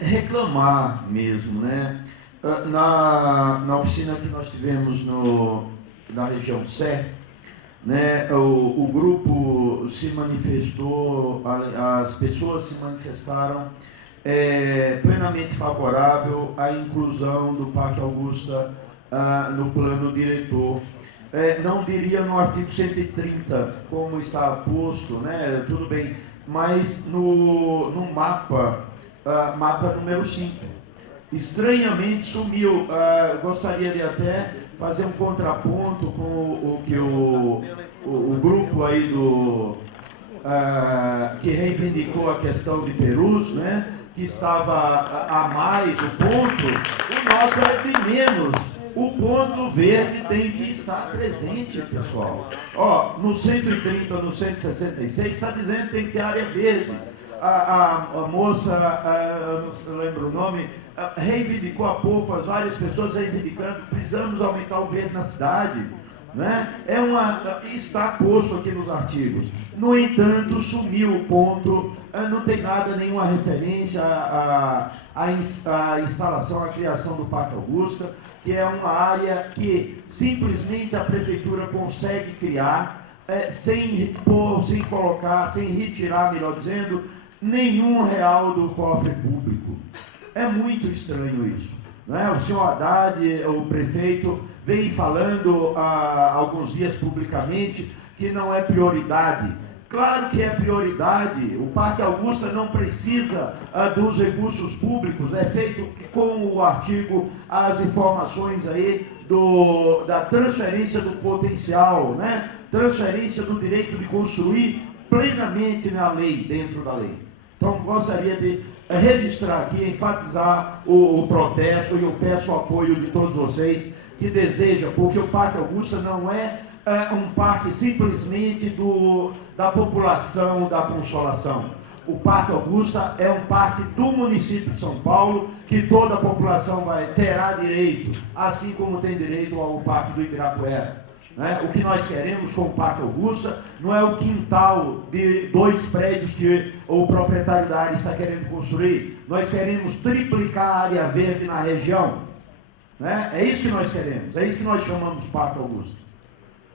reclamar mesmo, né? Na oficina que nós tivemos na região Sé, né, o grupo se manifestou, as pessoas se manifestaram plenamente favorável à inclusão do Parque Augusta no plano diretor. Não diria no artigo 130, como está posto, né, tudo bem, mas no mapa, mapa número 5. Estranhamente sumiu. Gostaria de até fazer um contraponto com o que o grupo aí que reivindicou a questão de Perus, né, que estava a mais o ponto, o nosso é de menos. O ponto verde tem que estar presente, pessoal. No 130, no 166, está dizendo que tem que ter área verde. A moça, não lembro o nome, reivindicou há pouco, as várias pessoas reivindicando, precisamos aumentar o verde na cidade. Né? Está posto aqui nos artigos. No entanto, sumiu o ponto, não tem nada, nenhuma referência à instalação, à criação do Parque Augusta, que é uma área que simplesmente a prefeitura consegue criar, sem colocar, sem retirar, melhor dizendo, nenhum real do cofre público. É muito estranho isso. Né? O senhor Haddad, o prefeito, vem falando há alguns dias publicamente que não é prioridade. Claro que é prioridade. O Parque Augusta não precisa dos recursos públicos. É feito com o artigo, as informações aí da transferência do potencial, né? Transferência do direito de construir plenamente na lei, dentro da lei. Então, gostaria de registrar aqui, enfatizar o protesto, e eu peço o apoio de todos vocês que desejam, porque o Parque Augusta não é um parque simplesmente da população da Consolação. O Parque Augusta é um parque do município de São Paulo, que toda a população terá direito, assim como tem direito ao Parque do Ibirapuera. Né? O que nós queremos com o Parque Augusta não é o quintal de 2 prédios que o proprietário da área está querendo construir. Nós queremos triplicar a área verde na região. Né? É isso que nós queremos, é isso que nós chamamos Parque Augusta.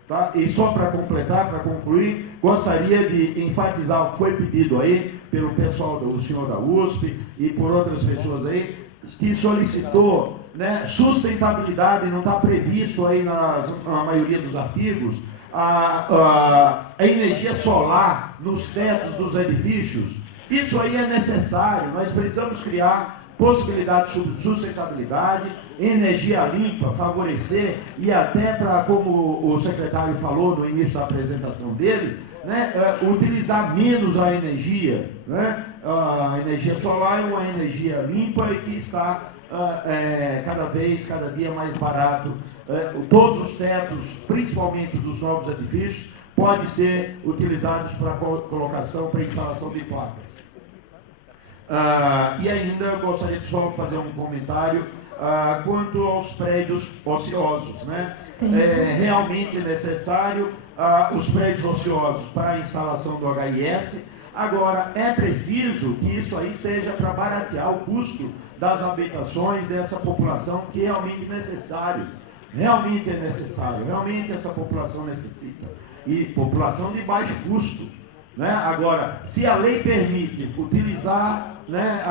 Tá? E só para completar, para concluir, gostaria de enfatizar o que foi pedido aí pelo pessoal do senhor da USP e por outras pessoas aí, que solicitou, né, sustentabilidade, não está previsto aí na maioria dos artigos, a energia solar nos tetos dos edifícios. Isso aí é necessário, nós precisamos criar possibilidade de sustentabilidade, energia limpa, favorecer, e até para, como o secretário falou no início da apresentação dele, né, utilizar menos a energia. Né? A energia solar é uma energia limpa e que está cada dia mais barato. Todos os tetos, principalmente dos novos edifícios, podem ser utilizados para colocação, para instalação de placas. E ainda eu gostaria de só fazer um comentário quanto aos prédios ociosos. Né? Realmente é necessário os prédios ociosos para a instalação do HIS. Agora, é preciso que isso aí seja para baratear o custo das habitações dessa população, que é realmente necessário. Realmente é necessário, realmente essa população necessita. E população de baixo custo. Né? Agora, se a lei permite utilizar, né,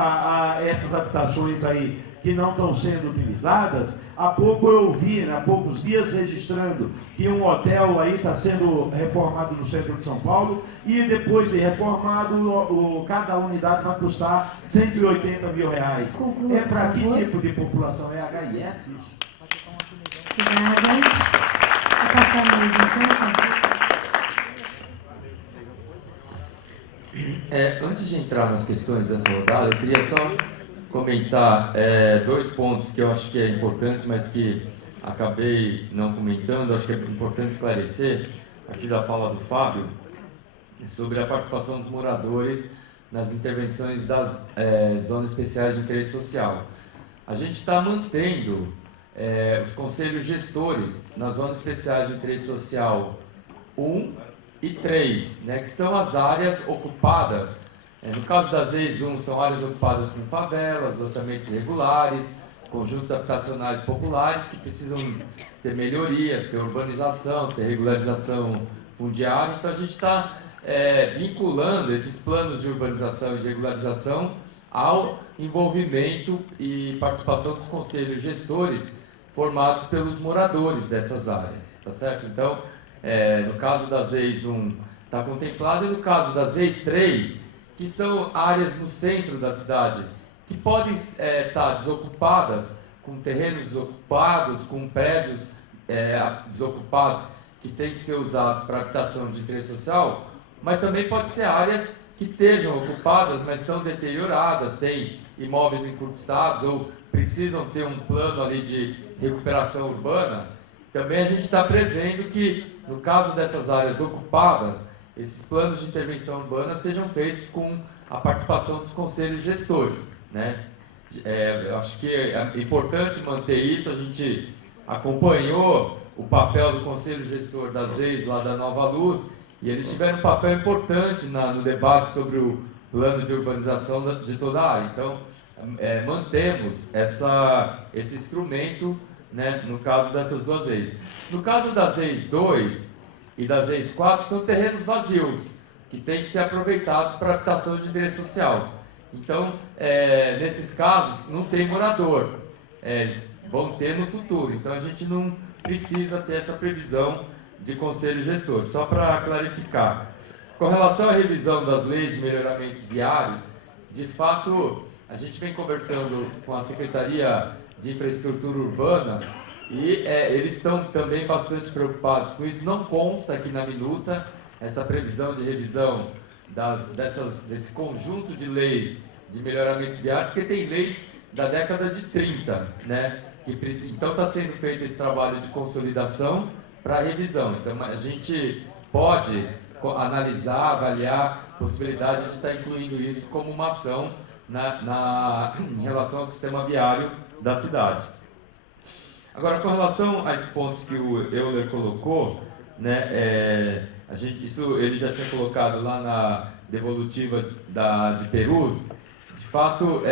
essas habitações aí que não estão sendo utilizadas, há pouco eu ouvi, né, há poucos dias, registrando que um hotel aí está sendo reformado no centro de São Paulo, e depois de reformado, cada unidade vai custar R$180 mil. Conclua, é para que favor. tipo de população? É HIS isso? Obrigada. Vou passar a mesa, então, Antes de entrar nas questões dessa rodada, eu queria só comentar 2 pontos que eu acho que é importante, mas que acabei não comentando. Acho que é importante esclarecer, a partir da fala do Fábio, sobre a participação dos moradores nas intervenções das zonas especiais de interesse social. A gente está mantendo os conselhos gestores nas zonas especiais de interesse social 1 e 3, né, que são as áreas ocupadas No caso das EIs 1, são áreas ocupadas com favelas, loteamentos irregulares, conjuntos habitacionais populares que precisam ter melhorias, ter urbanização, ter regularização fundiária. Então a gente está vinculando esses planos de urbanização e de regularização ao envolvimento e participação dos conselhos gestores formados pelos moradores dessas áreas, tá certo? Então, no caso das EIs 1 está contemplado, e no caso das EIs 3, que são áreas no centro da cidade, que podem estar desocupadas, com terrenos desocupados, com prédios desocupados, que têm que ser usados para habitação de interesse social, mas também pode ser áreas que estejam ocupadas, mas estão deterioradas, têm imóveis encurtiçados ou precisam ter um plano ali de recuperação urbana. Também a gente está prevendo que, no caso dessas áreas ocupadas, esses planos de intervenção urbana sejam feitos com a participação dos conselhos gestores, né? Eu acho que é importante manter isso. A gente acompanhou o papel do conselho gestor das EIs lá da Nova Luz, e eles tiveram um papel importante no debate sobre o plano de urbanização de toda a área. Então, mantemos esse instrumento, né, no caso dessas duas EIs. No caso das EIs 2 e das EIs 4, são terrenos vazios, que têm que ser aproveitados para habitação de interesse social. Então, nesses casos, não tem morador. Eles vão ter no futuro. Então, a gente não precisa ter essa previsão de conselho gestor. Só para clarificar, com relação à revisão das leis de melhoramentos viários, de fato, a gente vem conversando com a Secretaria de Infraestrutura Urbana e eles estão também bastante preocupados com isso. Não consta aqui na minuta essa previsão de revisão desse conjunto de leis de melhoramentos viários, porque tem leis da década de 30, né? Então está sendo feito esse trabalho de consolidação para revisão. Então a gente pode analisar, avaliar a possibilidade de estar incluindo isso como uma ação em relação ao sistema viário da cidade. Agora, com relação a esses pontos que o Euler colocou, né, isso ele já tinha colocado lá na devolutiva de Perus. De fato,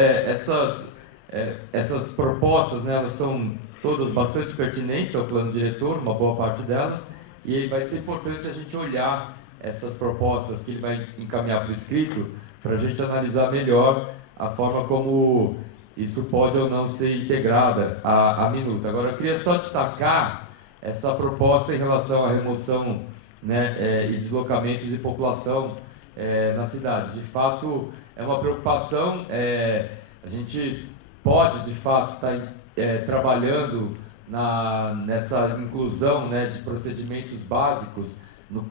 essas propostas, né, elas são todas bastante pertinentes ao plano diretor, uma boa parte delas, e vai ser importante a gente olhar essas propostas que ele vai encaminhar para o escrito, para a gente analisar melhor a forma como isso pode ou não ser integrada à minuta. Agora, eu queria só destacar essa proposta em relação à remoção, né, e deslocamento de população na cidade. De fato, é uma preocupação. A gente pode, de fato, estar trabalhando nessa inclusão, né, de procedimentos básicos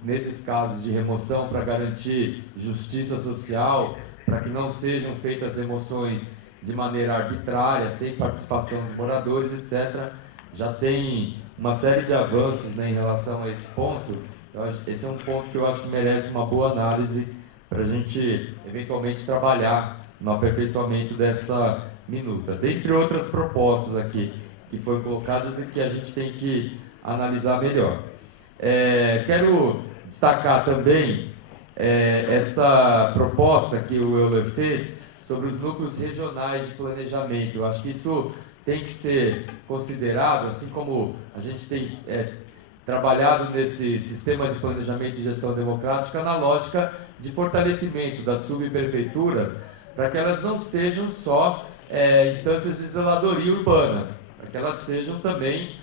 nesses casos de remoção, para garantir justiça social, para que não sejam feitas remoções de maneira arbitrária, sem participação dos moradores, etc. Já tem uma série de avanços, né, em relação a esse ponto. Então, esse é um ponto que eu acho que merece uma boa análise para a gente, eventualmente, trabalhar no aperfeiçoamento dessa minuta. Dentre outras propostas aqui que foram colocadas e que a gente tem que analisar melhor. Quero destacar também essa proposta que o Euler fez sobre os núcleos regionais de planejamento. Eu acho que isso tem que ser considerado, assim como a gente tem trabalhado nesse sistema de planejamento e gestão democrática, na lógica de fortalecimento das subprefeituras, para que elas não sejam só instâncias de zeladoria urbana, para que elas sejam também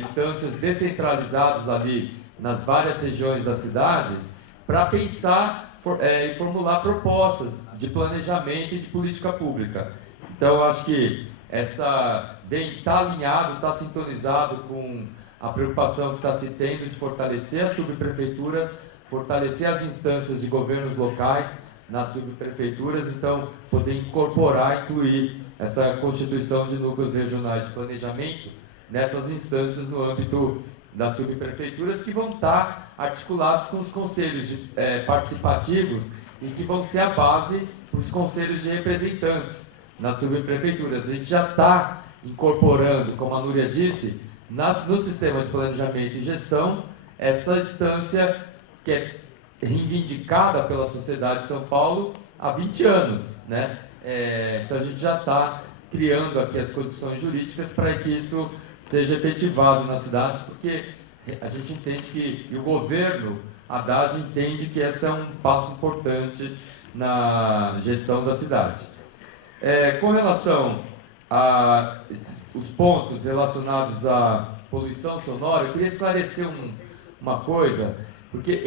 instâncias descentralizadas ali nas várias regiões da cidade, para pensar e formular propostas de planejamento e de política pública. Então, eu acho que está alinhado, está sintonizado com a preocupação que está se tendo de fortalecer as subprefeituras, fortalecer as instâncias de governos locais nas subprefeituras, então poder incorporar, incluir essa constituição de núcleos regionais de planejamento nessas instâncias no âmbito das subprefeituras, que vão estar articulados com os conselhos participativos e que vão ser a base para os conselhos de representantes nas subprefeituras. A gente já está incorporando, como a Núria disse, no sistema de planejamento e gestão, essa instância que é reivindicada pela sociedade de São Paulo há 20 anos, né? Então a gente já está criando aqui as condições jurídicas para que isso seja efetivado na cidade, porque a gente entende que, e o governo Haddad entende que esse é um passo importante na gestão da cidade. Com relação a os pontos relacionados à poluição sonora, eu queria esclarecer uma coisa, porque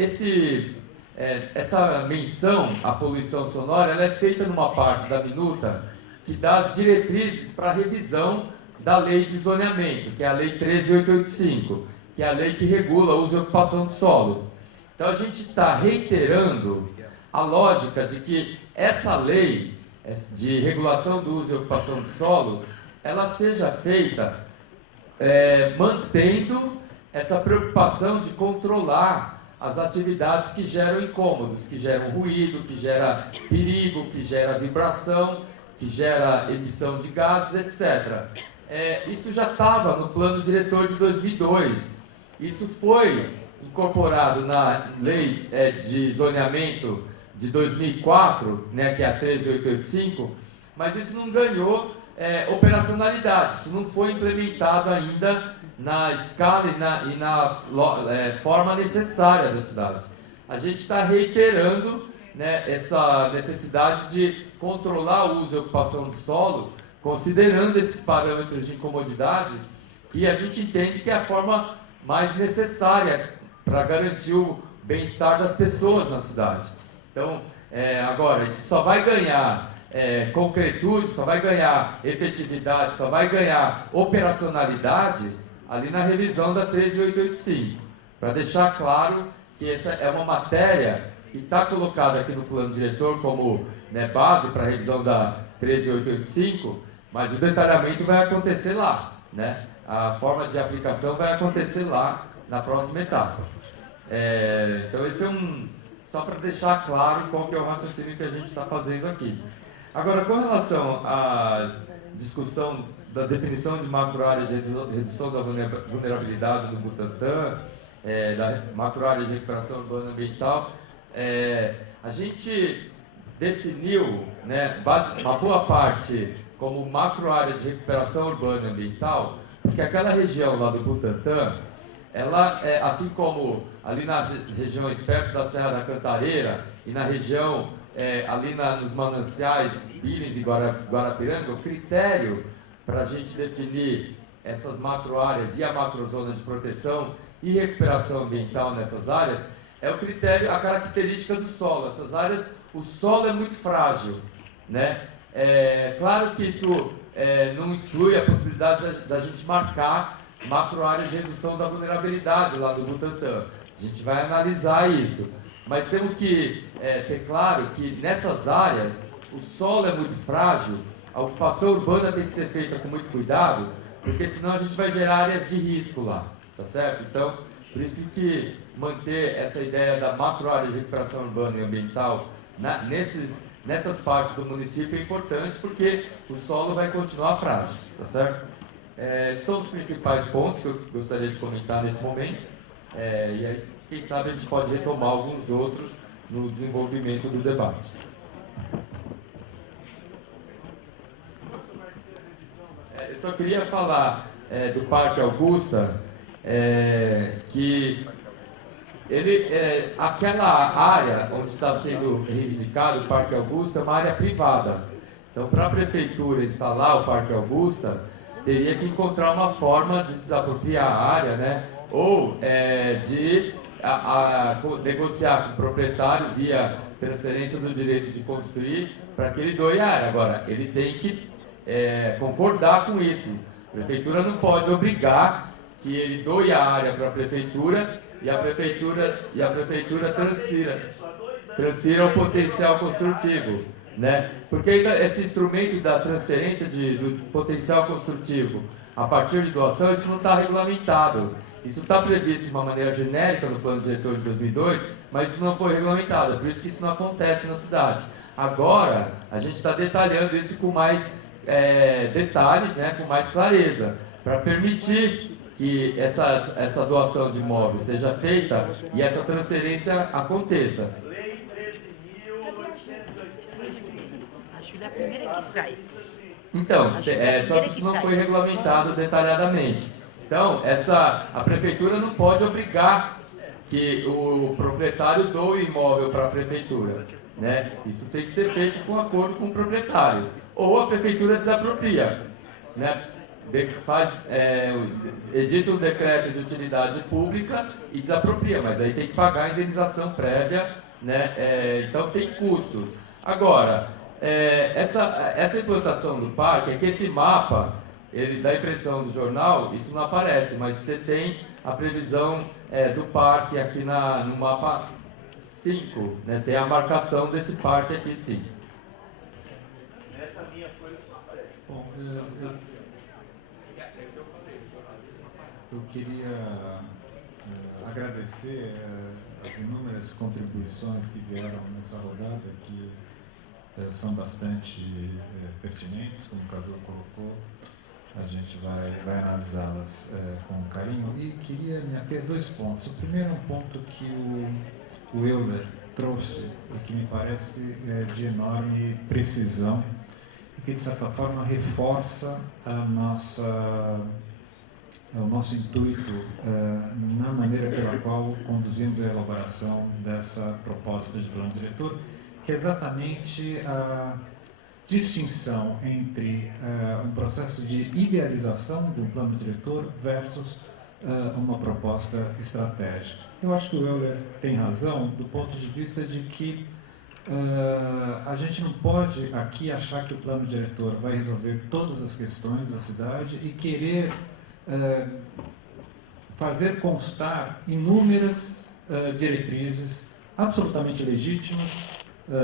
essa menção à poluição sonora ela é feita numa parte da minuta que dá as diretrizes para a revisão da lei de zoneamento, que é a lei 13.885, que é a lei que regula o uso e ocupação do solo. Então a gente está reiterando a lógica de que essa lei de regulação do uso e ocupação do solo, ela seja feita mantendo essa preocupação de controlar as atividades que geram incômodos, que geram ruído, que gera perigo, que gera vibração, que gera emissão de gases, etc. Isso já estava no plano diretor de 2002. Isso foi incorporado na lei de zoneamento de 2004, né, que é a 13.885, mas isso não ganhou operacionalidade, isso não foi implementado ainda na escala e na forma necessária da cidade. A gente está reiterando, né, essa necessidade de controlar o uso e ocupação do solo, considerando esses parâmetros de incomodidade, que a gente entende que é a forma mais necessária para garantir o bem-estar das pessoas na cidade. Então, agora, isso só vai ganhar concretude, só vai ganhar efetividade, só vai ganhar operacionalidade ali na revisão da 13.885, para deixar claro que essa é uma matéria que está colocada aqui no plano diretor como, né, base para a revisão da 13.885, mas o detalhamento vai acontecer lá, né? A forma de aplicação vai acontecer lá na próxima etapa. Então esse só para deixar claro qual que é o raciocínio que a gente está fazendo aqui. Agora, com relação à discussão da definição de macroárea de redução da vulnerabilidade do Butantã, da macroárea de recuperação urbana ambiental, a gente definiu, né, uma boa parte como macroárea de recuperação urbana ambiental, porque aquela região lá do Butantã, ela, assim como ali nas regiões perto da Serra da Cantareira e na região ali nos mananciais Pires e Guarapiranga, o critério para a gente definir essas macroáreas e a macrozona de proteção e recuperação ambiental nessas áreas é o critério, a característica do solo. Essas áreas, o solo é muito frágil, né? Claro que isso não exclui a possibilidade da gente marcar macroáreas de redução da vulnerabilidade lá do Butantã. A gente vai analisar isso. Mas temos que ter claro que nessas áreas o solo é muito frágil, a ocupação urbana tem que ser feita com muito cuidado, porque senão a gente vai gerar áreas de risco lá, tá certo? Então, por isso que manter essa ideia da macroárea de recuperação urbana e ambiental nessas partes do município é importante, porque o solo vai continuar frágil, tá certo? São os principais pontos que eu gostaria de comentar nesse momento, e aí, quem sabe a gente pode retomar alguns outros no desenvolvimento do debate. Eu só queria falar do Parque Augusta, que aquela área onde está sendo reivindicado o Parque Augusta é uma área privada. Então, para a prefeitura instalar o Parque Augusta, teria que encontrar uma forma de desapropriar a área, né? Ou de negociar com o proprietário via transferência do direito de construir para que ele doe a área. Agora, ele tem que concordar com isso. A prefeitura não pode obrigar que ele doe a área para a prefeitura e a prefeitura transfira o potencial construtivo, né? Porque esse instrumento da transferência do potencial construtivo a partir de doação, isso não está regulamentado. Isso está previsto de uma maneira genérica no plano diretor de 2002, mas isso não foi regulamentado, por isso que isso não acontece na cidade. Agora, a gente está detalhando isso com mais detalhes, né, com mais clareza, para permitir que essa doação de imóveis seja feita e essa transferência aconteça. Lei 13.885. da primeira que sai. Então, só que isso não foi regulamentado detalhadamente. Então, a prefeitura não pode obrigar que o proprietário doe imóvel para a prefeitura, né? Isso tem que ser feito com acordo com o proprietário. Ou a prefeitura desapropria, né? Edita um decreto de utilidade pública e desapropria, mas aí tem que pagar a indenização prévia, né? Então tem custos. Agora, essa implantação do parque, é que esse mapa, ele dá a impressão do jornal, isso não aparece, mas você tem a previsão do parque aqui no mapa 5, né? Tem a marcação desse parque aqui, sim. Essa minha foi que não aparece. Bom, eu queria agradecer as inúmeras contribuições que vieram nessa rodada, que são bastante pertinentes, como o Cazu colocou. A gente vai analisá-las com carinho. E queria me ater a 2 pontos. O primeiro é um ponto que o Euler trouxe e que me parece de enorme precisão e que, de certa forma, reforça o nosso intuito na maneira pela qual conduzimos a elaboração dessa proposta de plano diretor, que é exatamente a distinção entre um processo de idealização de um plano diretor versus uma proposta estratégica. Eu acho que o Euler tem razão do ponto de vista de que a gente não pode aqui achar que o plano diretor vai resolver todas as questões da cidade e querer fazer constar inúmeras diretrizes absolutamente legítimas,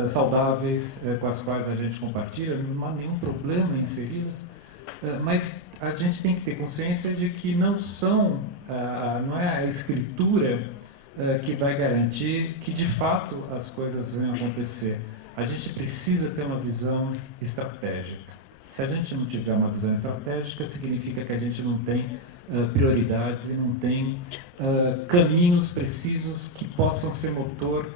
saudáveis, com as quais a gente compartilha, não há nenhum problema em inseri-las, mas a gente tem que ter consciência de que não é a escritura que vai garantir que de fato as coisas venham acontecer. A gente precisa ter uma visão estratégica. Se a gente não tiver uma visão estratégica, significa que a gente não tem prioridades e não tem caminhos precisos que possam ser motor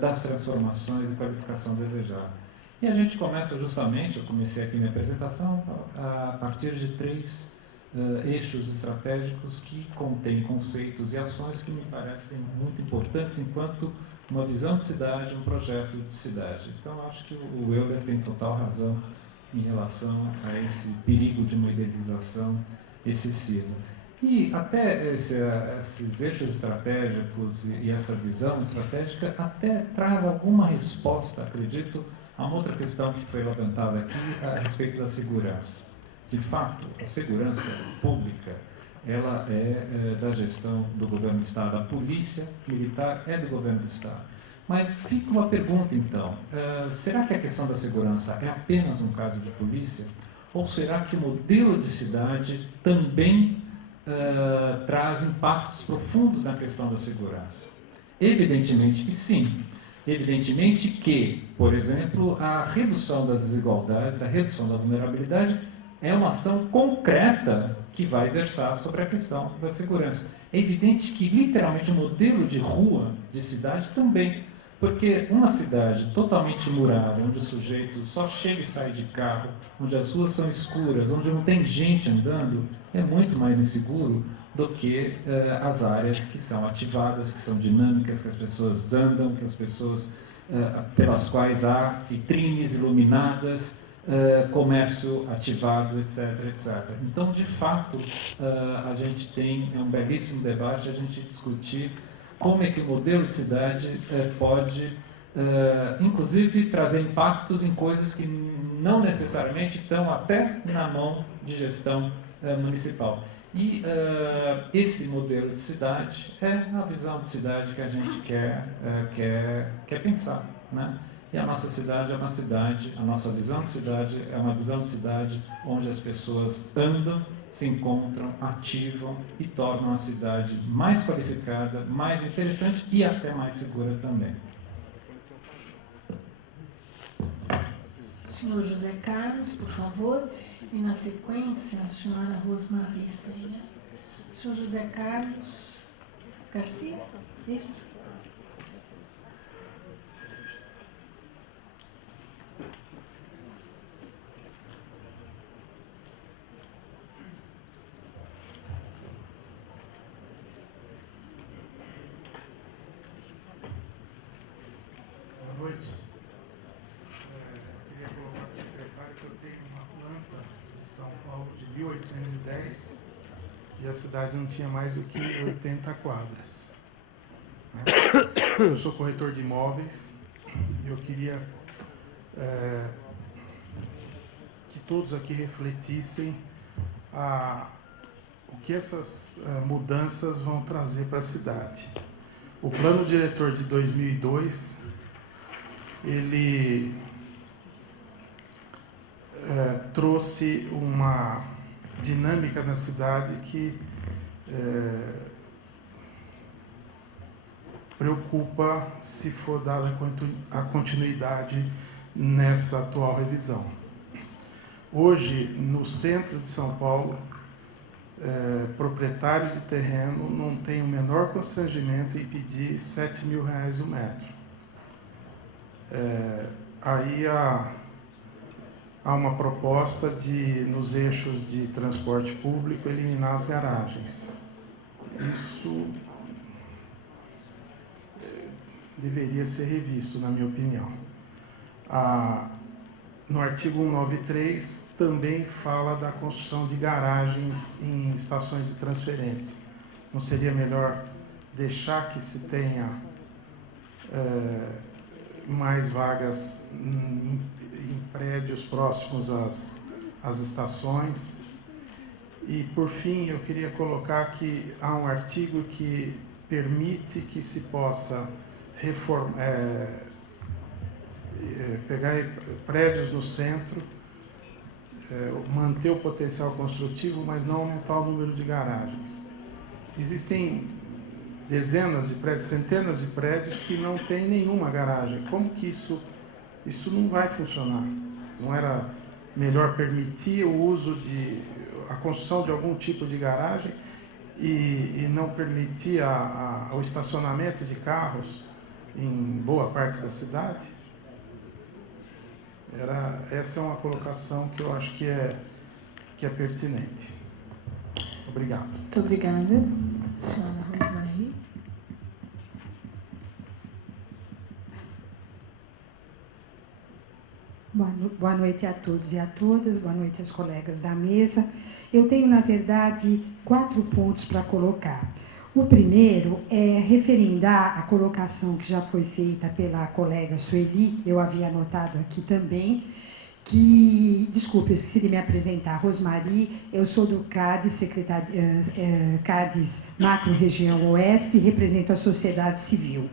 das transformações e qualificação desejada. E a gente começa justamente, eu comecei aqui minha apresentação, a partir de 3 eixos estratégicos que contêm conceitos e ações que me parecem muito importantes enquanto uma visão de cidade, um projeto de cidade. Então, acho que o Euler tem total razão em relação a esse perigo de uma idealização excessiva. E até esses eixos estratégicos e essa visão estratégica até traz alguma resposta, acredito, a uma outra questão que foi levantada aqui a respeito da segurança. De fato, a segurança pública, ela é da gestão do governo do Estado. A polícia militar é do governo do Estado. Mas fica uma pergunta, então. Será que a questão da segurança é apenas um caso de polícia? Ou será que o modelo de cidade também traz impactos profundos na questão da segurança? Evidentemente que sim. Evidentemente que, por exemplo, a redução das desigualdades, a redução da vulnerabilidade é uma ação concreta que vai versar sobre a questão da segurança. É evidente que, literalmente, o modelo de rua, de cidade, também. Porque uma cidade totalmente murada, onde o sujeito só chega e sai de carro, onde as ruas são escuras, onde não tem gente andando, é muito mais inseguro do que as áreas que são ativadas, que são dinâmicas, que as pessoas andam, que as pessoas pelas quais há vitrines iluminadas, comércio ativado, etc, etc. Então, de fato, a gente tem um belíssimo debate, a gente discutir como é que o modelo de cidade pode, inclusive, trazer impactos em coisas que não necessariamente estão até na mão de gestão municipal. E esse modelo de cidade é a visão de cidade que a gente quer pensar, né? E a nossa cidade é uma cidade, a nossa visão de cidade é uma visão de cidade onde as pessoas andam, se encontram, ativam e tornam a cidade mais qualificada, mais interessante e até mais segura também. Senhor José Carlos, por favor, e na sequência a senhora Rosmarie Senha. Senhor José Carlos Garcia, isso. 1810 e a cidade não tinha mais do que 80 quadras. Eu sou corretor de imóveis e eu queria que todos aqui refletissem o que essas mudanças vão trazer para a cidade. O plano diretor de 2002, ele trouxe uma dinâmica na cidade que preocupa se for dada a continuidade nessa atual revisão. Hoje, no centro de São Paulo, proprietário de terreno não tem o menor constrangimento em pedir R$7.000 o metro. Aí há uma proposta de, nos eixos de transporte público, eliminar as garagens. Isso deveria ser revisto, na minha opinião. No artigo 193 também fala da construção de garagens em estações de transferência. Não seria melhor deixar que se tenha mais vagas em prédios próximos às estações? E, por fim, eu queria colocar que há um artigo que permite que se possa pegar prédios no centro, manter o potencial construtivo, mas não aumentar o número de garagens. Existem dezenas de prédios, centenas de prédios que não tem nenhuma garagem. Como que isso não vai funcionar? Não era melhor permitir o uso a construção de algum tipo de garagem e não permitir o estacionamento de carros em boa parte da cidade? Essa é uma colocação que eu acho que é pertinente. Obrigado. Muito obrigada. Senhora Rosmarie. Boa noite a todos e a todas, boa noite aos colegas da mesa. Eu tenho, na verdade, 4 pontos para colocar. O primeiro é referendar a colocação que já foi feita pela colega Sueli, eu havia anotado aqui também, desculpe, eu esqueci de me apresentar, Rosmarie, eu sou do CADES, CADES Macro Região Oeste, e represento a sociedade civil.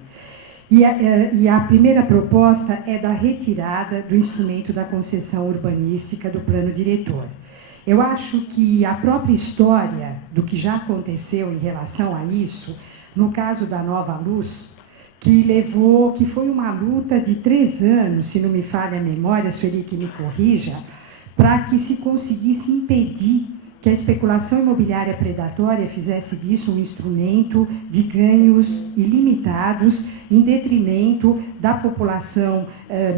E a primeira proposta é da retirada do instrumento da concessão urbanística do plano diretor. Eu acho que a própria história do que já aconteceu em relação a isso, no caso da Nova Luz, que foi uma luta de 3 anos, se não me falha a memória, Sueli que me corrija, para que se conseguisse impedir que a especulação imobiliária predatória fizesse disso um instrumento de ganhos ilimitados em detrimento da população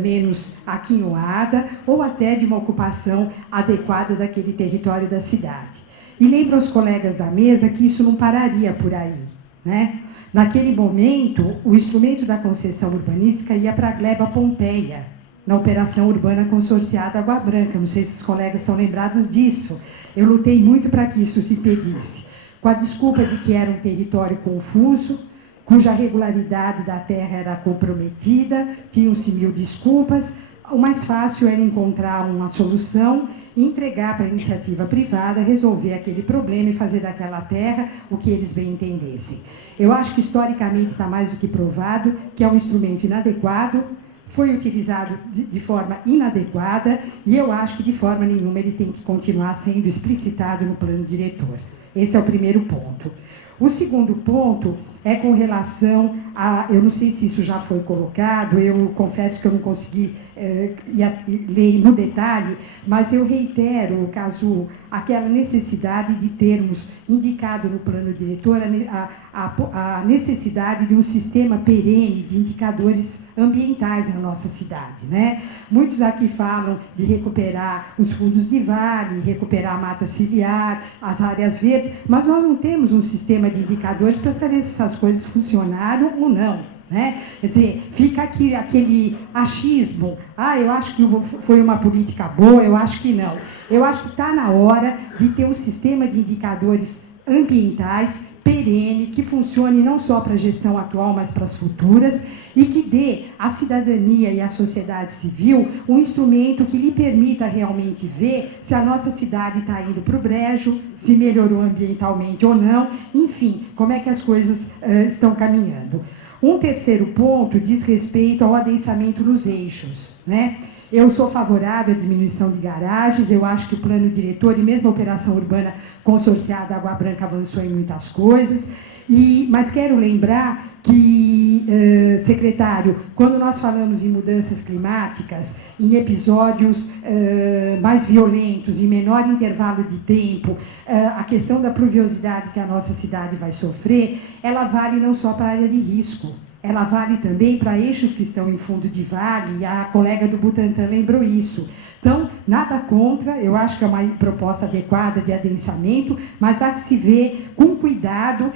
menos aquinhoada ou até de uma ocupação adequada daquele território da cidade. E lembro aos colegas da mesa que isso não pararia por aí, né? Naquele momento, o instrumento da concessão urbanística ia para a Gleba Pompeia, na Operação Urbana Consorciada Água Branca. Não sei se os colegas estão lembrados disso. Eu lutei muito para que isso se impedisse, com a desculpa de que era um território confuso, cuja regularidade da terra era comprometida, tinham-se 1000 desculpas. O mais fácil era encontrar uma solução e entregar para a iniciativa privada, resolver aquele problema e fazer daquela terra o que eles bem entendessem. Eu acho que historicamente está mais do que provado que é um instrumento inadequado, foi utilizado de forma inadequada e eu acho que de forma nenhuma ele tem que continuar sendo explicitado no plano diretor. Esse é o primeiro ponto. O segundo ponto é com relação a... Eu não sei se isso já foi colocado, eu confesso que eu não consegui ler no detalhe, mas eu reitero, caso aquela necessidade de termos indicado no plano diretor a necessidade de um sistema perene de indicadores ambientais na nossa cidade, né? Muitos aqui falam de recuperar os fundos de vale, recuperar a mata ciliar, as áreas verdes, mas nós não temos um sistema de indicadores para saber se essas coisas funcionaram ou não, né? Quer dizer, fica aqui aquele achismo, eu acho que foi uma política boa, eu acho que não. Eu acho que está na hora de ter um sistema de indicadores ambientais perene, que funcione não só para a gestão atual, mas para as futuras, e que dê à cidadania e à sociedade civil um instrumento que lhe permita realmente ver se a nossa cidade está indo para o brejo, se melhorou ambientalmente ou não, enfim, como é que as coisas estão caminhando. Um terceiro ponto diz respeito ao adensamento nos eixos, né? Eu sou favorável à diminuição de garagens, eu acho que o plano diretor e mesmo a operação urbana consorciada Água Branca avançou em muitas coisas, mas quero lembrar que, secretário, quando nós falamos em mudanças climáticas, em episódios mais violentos, em menor intervalo de tempo, a questão da pluviosidade que a nossa cidade vai sofrer, ela vale não só para a área de risco, ela vale também para eixos que estão em fundo de vale, e a colega do Butantã lembrou isso. Então, nada contra, eu acho que é uma proposta adequada de adensamento, mas há que se ver com cuidado,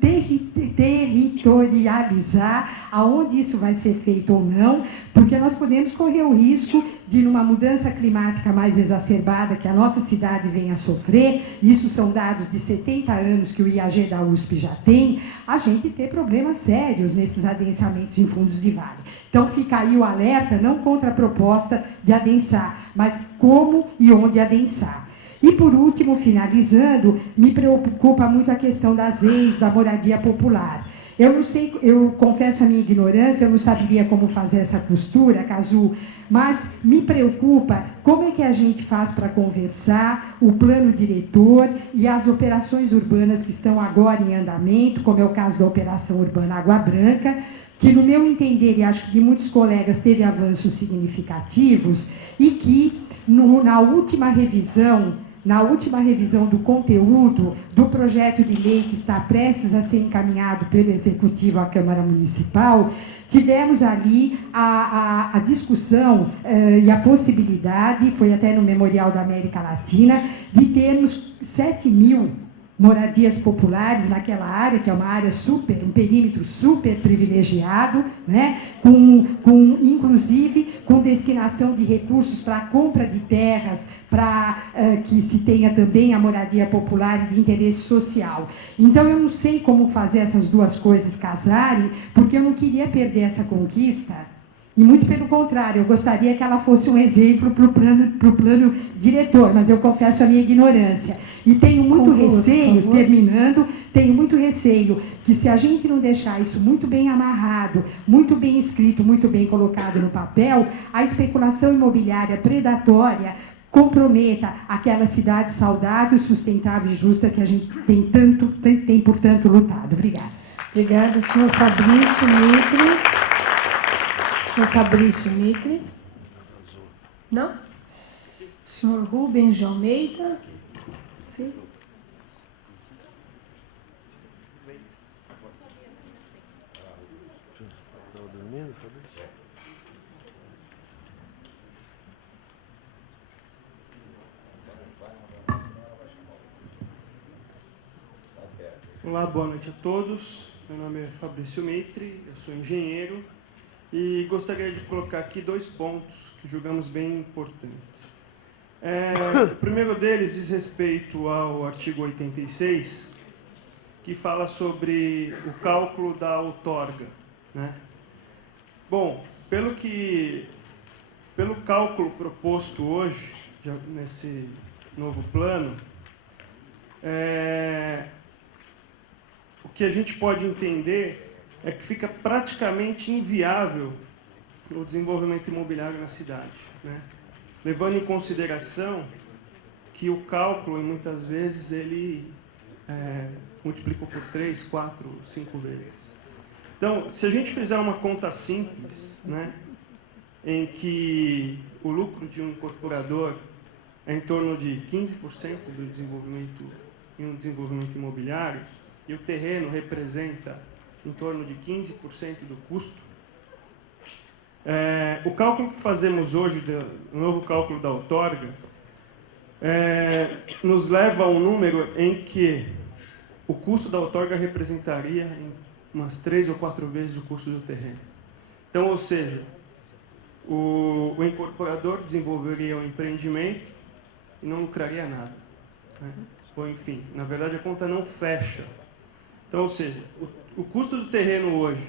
territorializar aonde isso vai ser feito ou não, porque nós podemos correr o risco de, numa mudança climática mais exacerbada que a nossa cidade venha a sofrer, isso são dados de 70 anos que o IAG da USP já tem, a gente ter problemas sérios nesses adensamentos em fundos de vale. Então, fica aí o alerta, não contra a proposta de adensar, mas como e onde adensar. E, por último, finalizando, me preocupa muito a questão das EIs, da moradia popular. Eu não sei, eu confesso a minha ignorância, eu não saberia como fazer essa costura, Cazu, mas me preocupa como é que a gente faz para conversar o plano diretor e as operações urbanas que estão agora em andamento, como é o caso da Operação Urbana Água Branca, que, no meu entender, e acho que de muitos colegas, teve avanços significativos, e que, na última revisão do conteúdo do projeto de lei que está prestes a ser encaminhado pelo Executivo à Câmara Municipal, tivemos ali a discussão e a possibilidade, foi até no Memorial da América Latina, de termos 7.000 moradias populares naquela área, que é uma área um perímetro super privilegiado, né? Inclusive com destinação de recursos para a compra de terras, para que se tenha também a moradia popular e de interesse social. Então, eu não sei como fazer essas duas coisas casarem, porque eu não queria perder essa conquista. E muito pelo contrário, eu gostaria que ela fosse um exemplo para o plano diretor, mas eu confesso a minha ignorância. E tenho muito receio, terminando, tenho muito receio que, se a gente não deixar isso muito bem amarrado, muito bem escrito, muito bem colocado no papel, a especulação imobiliária predatória comprometa aquela cidade saudável, sustentável e justa que a gente tem portanto, lutado. Obrigada. Obrigada, senhor Fabrício Mitre. Senhor Fabrício Mitre? Não? Senhor Rubens de Almeida? Sim. Estava dormindo, Fabrício? Olá, boa noite a todos. Meu nome é Fabrício Mitre, eu sou engenheiro e gostaria de colocar aqui 2 pontos que julgamos bem importantes. O primeiro deles diz respeito ao artigo 86, que fala sobre o cálculo da outorga, né? Bom, pelo cálculo proposto hoje, nesse novo plano, o que a gente pode entender é que fica praticamente inviável o desenvolvimento imobiliário na cidade, né? Levando em consideração que o cálculo, muitas vezes, ele multiplica por 3, 4, 5 vezes. Então, se a gente fizer uma conta simples, né, em que o lucro de um incorporador é em torno de 15% do desenvolvimento em um desenvolvimento imobiliário, e o terreno representa em torno de 15% do custo, o cálculo que fazemos hoje, o novo cálculo da outorga, nos leva a um número em que o custo da outorga representaria umas 3 ou 4 vezes o custo do terreno. Então, ou seja, o incorporador desenvolveria um empreendimento e não lucraria nada, né? Ou, enfim, na verdade a conta não fecha. Então, ou seja, o custo do terreno hoje